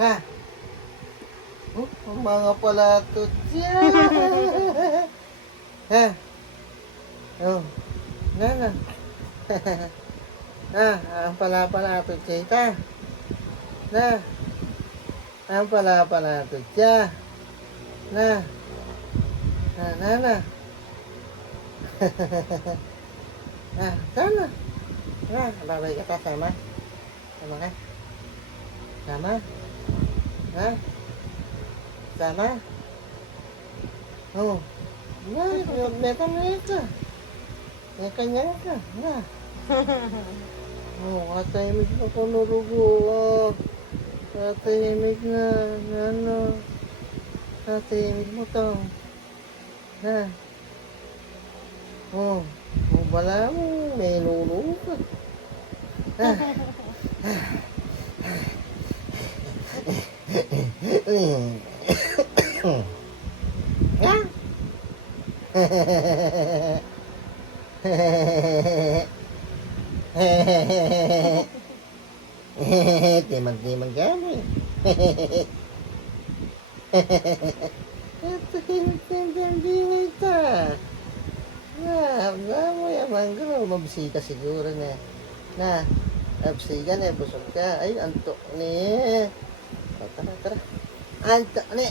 Ha? Ang mga palatot dyan. Ha? Oh. Na. Ang pala-palatot siya. Na. Ang pala-palatot siya. Na. Na. Sana. Babay ka sama? Sama ka? Sama? Ha? Sama? Oh. Meka. Meka. Na. Oh, katahimik na ko nurugo. Katahimik na. Ano? Katahimik mo to. Na. Oh. Bala mo. May lulu ka. Timag-timag kami. Ito hindi ka. Mo yaman ko. Mabsika siguro na. Mabsika na. Busog ka. Ay, antok ni. Tara. Antok ni.